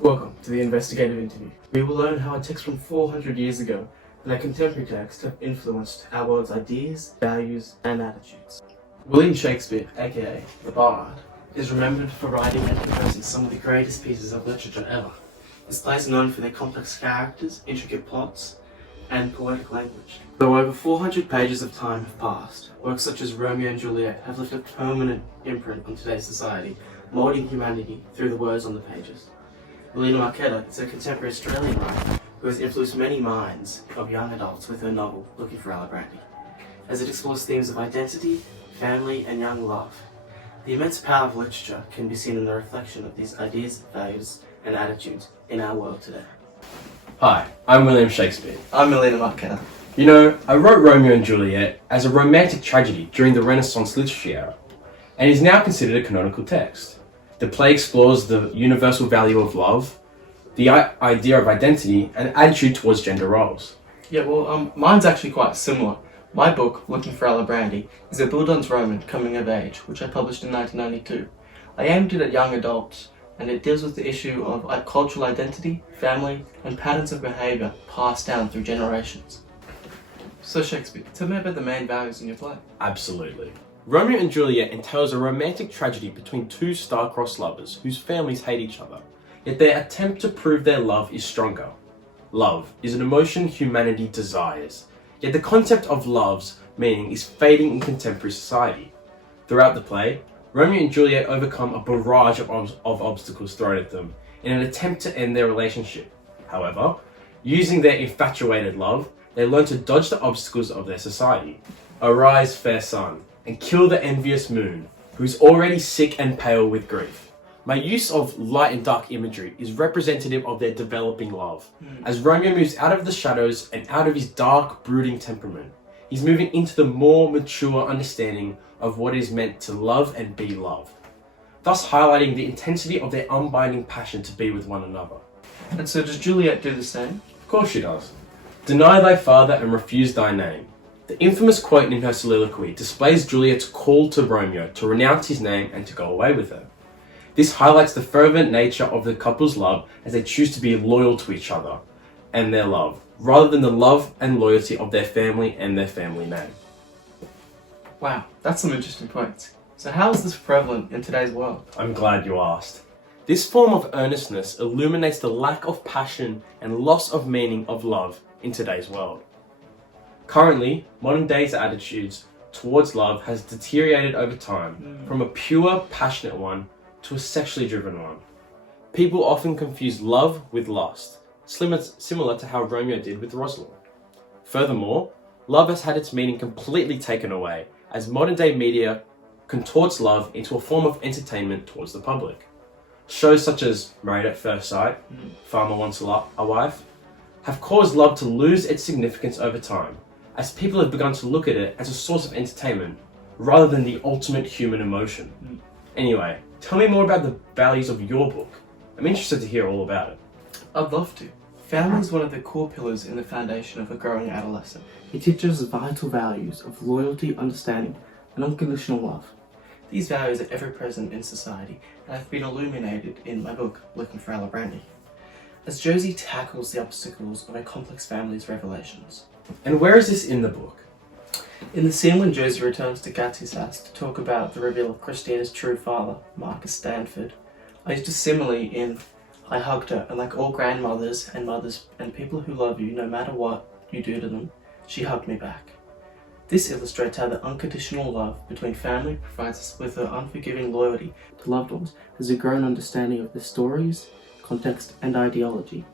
Welcome to the Investigative interview. We will learn how a text from 400 years ago and a contemporary text have influenced our world's ideas, values, and attitudes. William Shakespeare, aka the Bard, is remembered for writing and composing some of the greatest pieces of literature ever. His plays are known for their complex characters, intricate plots, and poetic language. Though over 400 pages of time have passed, works such as Romeo and Juliet have left a permanent imprint on today's society, molding humanity through the words on the pages. Melina Marchetta is a contemporary Australian writer who has influenced many minds of young adults with her novel Looking for Brandy, as it explores themes of identity, family, and young love. The immense power of literature can be seen in the reflection of these ideas, values, and attitudes in our world today. Hi, I'm William Shakespeare. I'm Melina Marchetta. You know, I wrote Romeo and Juliet as a romantic tragedy during the Renaissance literary era, and is now considered a canonical text. The play explores the universal value of love, the idea of identity, and attitude towards gender roles. Yeah, well, mine's actually quite similar. My book, Looking for Brandy, is a Bildungsroman Roman coming of age, which I published in 1992. I aimed it at young adults, and it deals with the issue of cultural identity, family, and patterns of behaviour passed down through generations. So Shakespeare, tell me about the main values in your play. Absolutely. Romeo and Juliet entails a romantic tragedy between two star-crossed lovers whose families hate each other, yet their attempt to prove their love is stronger. Love is an emotion humanity desires, yet the concept of love's meaning is fading in contemporary society. Throughout the play, Romeo and Juliet overcome a barrage of obstacles thrown at them in an attempt to end their relationship. However, using their infatuated love, they learn to dodge the obstacles of their society. Arise, fair sun, and kill the envious moon, who is already sick and pale with grief. My use of light and dark imagery is representative of their developing love, as Romeo moves out of the shadows and out of his dark, brooding temperament. He's moving into the more mature understanding of what it is meant to love and be loved, thus highlighting the intensity of their unbinding passion to be with one another. And so does Juliet do the same? Of course she does. Deny thy father and refuse thy name. The infamous quote in her soliloquy displays Juliet's call to Romeo to renounce his name and to go away with her. This highlights the fervent nature of the couple's love as they choose to be loyal to each other and their love, rather than the love and loyalty of their family and their family name. Wow, that's some interesting points. So how is this prevalent in today's world? I'm glad you asked. This form of earnestness illuminates the lack of passion and loss of meaning of love in today's world. Currently, modern day's attitudes towards love has deteriorated over time from a pure, passionate one to a sexually driven one. People often confuse love with lust, similar to how Romeo did with Rosalind. Furthermore, love has had its meaning completely taken away, as modern day media contorts love into a form of entertainment towards the public. Shows such as Married at First Sight, Farmer Wants a Wife, have caused love to lose its significance over time, as people have begun to look at it as a source of entertainment, rather than the ultimate human emotion. Anyway, tell me more about the values of your book. I'm interested to hear all about it. I'd love to. Family is one of the core pillars in the foundation of a growing adolescent. It teaches vital values of loyalty, understanding, and unconditional love. These values are ever present in society and have been illuminated in my book, Looking for Brandy, as Josie tackles the obstacles of a complex family's revelations. And where is this in the book? In the scene when Josie returns to Gatsy's house to talk about the reveal of Christina's true father, Marcus Stanford, I used a simile in I hugged her, and like all grandmothers and mothers and people who love you, no matter what you do to them, she hugged me back. This illustrates how the unconditional love between family provides us with an unforgiving loyalty to loved ones as a grown understanding of their stories, context, and ideology.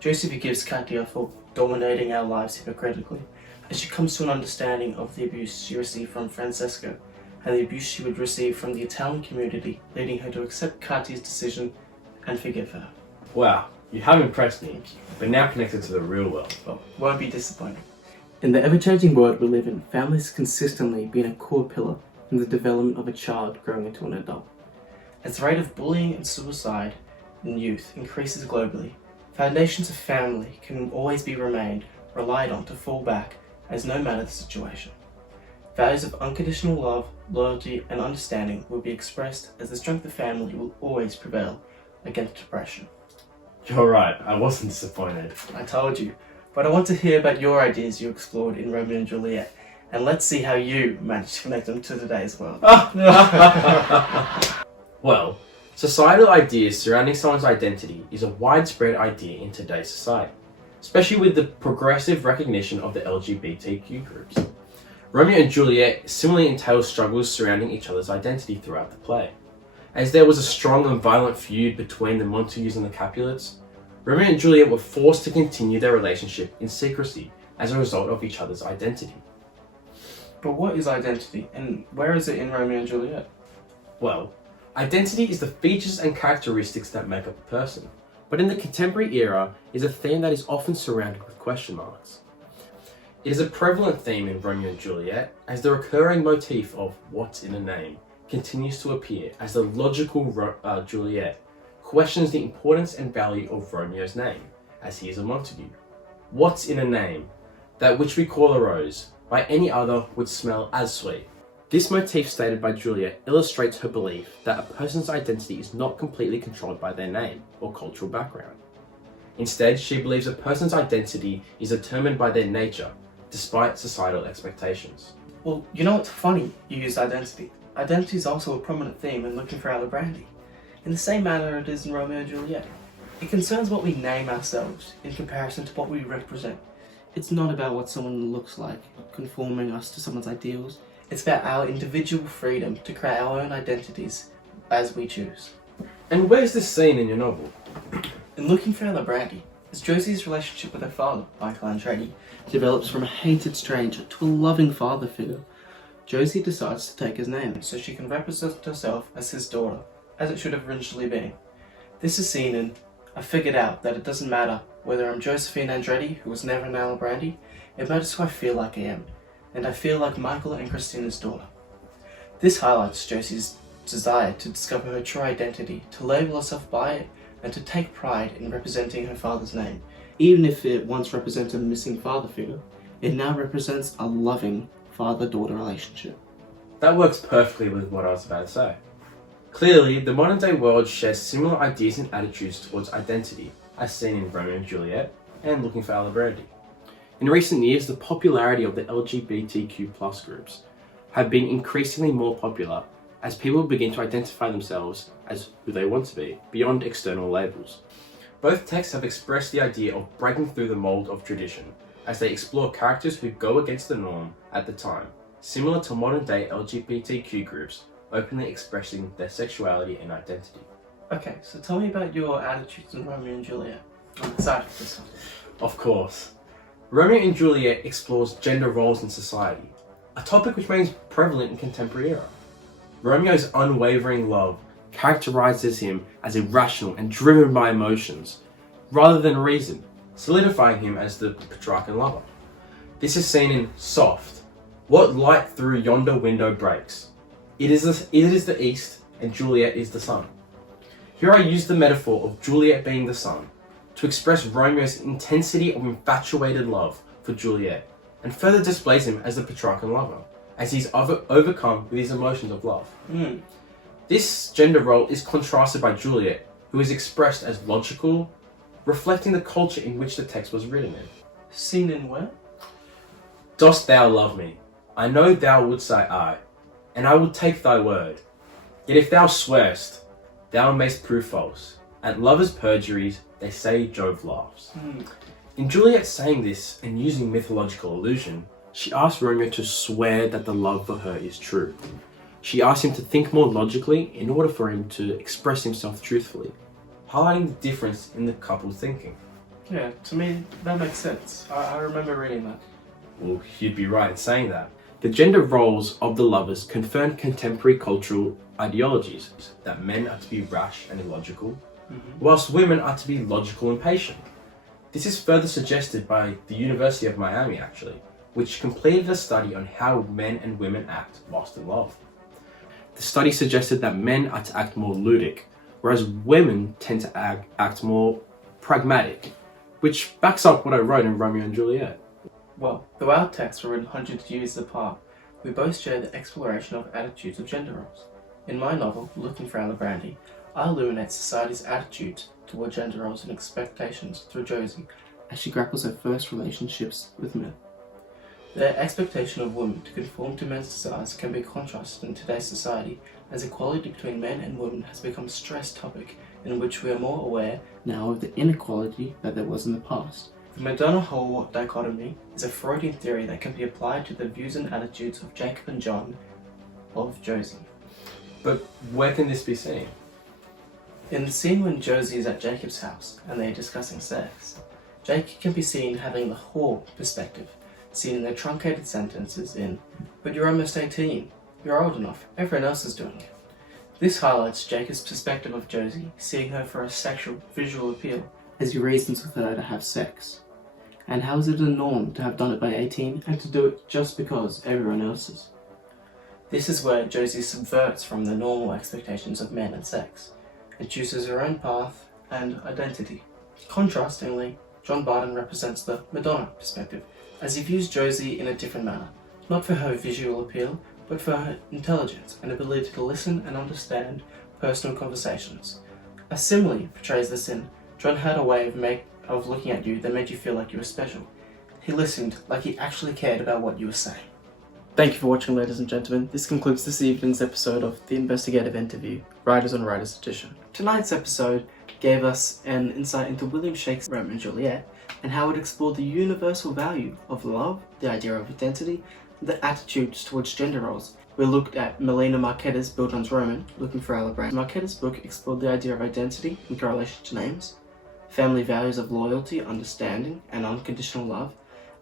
Josie forgives Katya for dominating our lives hypocritically, as she comes to an understanding of the abuse she received from Francesco and the abuse she would receive from the Italian community, leading her to accept Katya's decision and forgive her. Wow, you have impressed me, but now connected to the real world. Well, won't be disappointed. In the ever-changing world we live in, families consistently been a core pillar in the development of a child growing into an adult. As the rate of bullying and suicide in youth increases globally, foundations of family can always be relied on to fall back as no matter the situation. Values of unconditional love, loyalty, and understanding will be expressed as the strength of family will always prevail against depression. You're right, I wasn't disappointed. I told you. But I want to hear about your ideas you explored in Romeo and Juliet, and let's see how you managed to connect them to today's world. Well, societal ideas surrounding someone's identity is a widespread idea in today's society, especially with the progressive recognition of the LGBTQ groups. Romeo and Juliet similarly entails struggles surrounding each other's identity throughout the play. As there was a strong and violent feud between the Montagues and the Capulets, Romeo and Juliet were forced to continue their relationship in secrecy as a result of each other's identity. But what is identity, and where is it in Romeo and Juliet? Well, identity is the features and characteristics that make up a person, but in the contemporary era is a theme that is often surrounded with question marks. It is a prevalent theme in Romeo and Juliet, as the recurring motif of "what's in a name" continues to appear as the logical Juliet questions the importance and value of Romeo's name, as he is a Montague. What's in a name? That which we call a rose, by any other would smell as sweet. This motif stated by Juliet illustrates her belief that a person's identity is not completely controlled by their name or cultural background. Instead, she believes a person's identity is determined by their nature, despite societal expectations. Well, you know what's funny? You used identity. Identity is also a prominent theme in Looking for Alibrandi, in the same manner it is in Romeo and Juliet. It concerns what we name ourselves in comparison to what we represent. It's not about what someone looks like, conforming us to someone's ideals. It's about our individual freedom to create our own identities as we choose. And where's this scene in your novel? In Looking for Alibrandi, as Josie's relationship with her father, Michael Andretti, develops from a hated stranger to a loving father figure, Josie decides to take his name so she can represent herself as his daughter, as it should have originally been. This is seen in I figured out that it doesn't matter whether I'm Josephine Andretti, who was never an Alibrandi, it matters who I feel like I am, and I feel like Michael and Christina's daughter. This highlights Josie's desire to discover her true identity, to label herself by it, and to take pride in representing her father's name. Even if it once represented a missing father figure, it now represents a loving father-daughter relationship. That works perfectly with what I was about to say. Clearly, the modern day world shares similar ideas and attitudes towards identity, as seen in Romeo and Juliet and Looking for Alibrandi. In recent years, the popularity of the LGBTQ+ groups have been increasingly more popular as people begin to identify themselves as who they want to be, beyond external labels. Both texts have expressed the idea of breaking through the mold of tradition, as they explore characters who go against the norm at the time, similar to modern day LGBTQ groups openly expressing their sexuality and identity. Okay, so tell me about your attitudes in Romeo and Juliet. I'm excited for this one. Of course. Romeo and Juliet explores gender roles in society, a topic which remains prevalent in contemporary era. Romeo's unwavering love characterizes him as irrational and driven by emotions, rather than reason, solidifying him as the Petrarchan lover. This is seen in Soft. What light through yonder window breaks? It is the east, and Juliet is the sun. Here I use the metaphor of Juliet being the sun to express Romeo's intensity of infatuated love for Juliet, and further displays him as the Petrarchan lover, as he's overcome with his emotions of love. This gender role is contrasted by Juliet, who is expressed as logical, reflecting the culture in which the text was written in. Seen in where? Dost thou love me? I know thou wouldst say aye, and I will take thy word. Yet if thou swearest, thou mayst prove false. At lovers' perjuries, they say Jove laughs. In Juliet saying this and using mythological allusion, she asks Romeo to swear that the love for her is true. She asks him to think more logically in order for him to express himself truthfully, highlighting the difference in the couple's thinking. Yeah, to me, that makes sense. I remember reading that. Well, you'd be right in saying that. The gender roles of the lovers confirm contemporary cultural ideologies that men are to be rash and illogical, whilst women are to be logical and patient. This is further suggested by the University of Miami, actually, which completed a study on how men and women act whilst in love. The study suggested that men are to act more ludic, whereas women tend to act more pragmatic, which backs up what I wrote in Romeo and Juliet. Well, though our texts were written hundreds of years apart, we both share the exploration of attitudes of gender roles. In my novel, Looking for Alibrandi, I illuminate society's attitude toward gender roles and expectations through Josie as she grapples her first relationships with men. The expectation of women to conform to men's desires can be contrasted in today's society, as equality between men and women has become a stressed topic in which we are more aware now of the inequality that there was in the past. The Madonna-Hole dichotomy is a Freudian theory that can be applied to the views and attitudes of Jacob and John of Josie. But where can this be seen? In the scene when Josie is at Jacob's house and they are discussing sex, Jacob can be seen having the whore perspective, seen in their truncated sentences in, "But you're almost 18, you're old enough, everyone else is doing it." This highlights Jacob's perspective of Josie, seeing her for a sexual visual appeal, as he reasons with her to have sex. And how is it a norm to have done it by 18 and to do it just because everyone else is? This is where Josie subverts from the normal expectations of men and sex, and chooses her own path and identity. Contrastingly, John Barton represents the Madonna perspective, as he views Josie in a different manner, not for her visual appeal, but for her intelligence and ability to listen and understand personal conversations. As simile portrays this in, John had a way of looking at you that made you feel like you were special. He listened like he actually cared about what you were saying. Thank you for watching, ladies and gentlemen. This concludes this evening's episode of the Investigative Interview, Writers on Writers Edition. Tonight's episode gave us an insight into William Shakespeare's Romeo and Juliet, and how it explored the universal value of love, the idea of identity, and the attitudes towards gender roles. We looked at Melina Marchetta's Bill John's Roman, Looking for Ella. Marchetta's book explored the idea of identity in correlation to names, family values of loyalty, understanding, and unconditional love,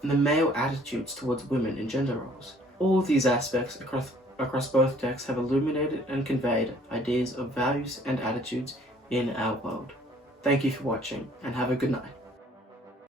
and the male attitudes towards women in gender roles. All of these aspects across both texts have illuminated and conveyed ideas of values and attitudes in our world. Thank you for watching, and have a good night.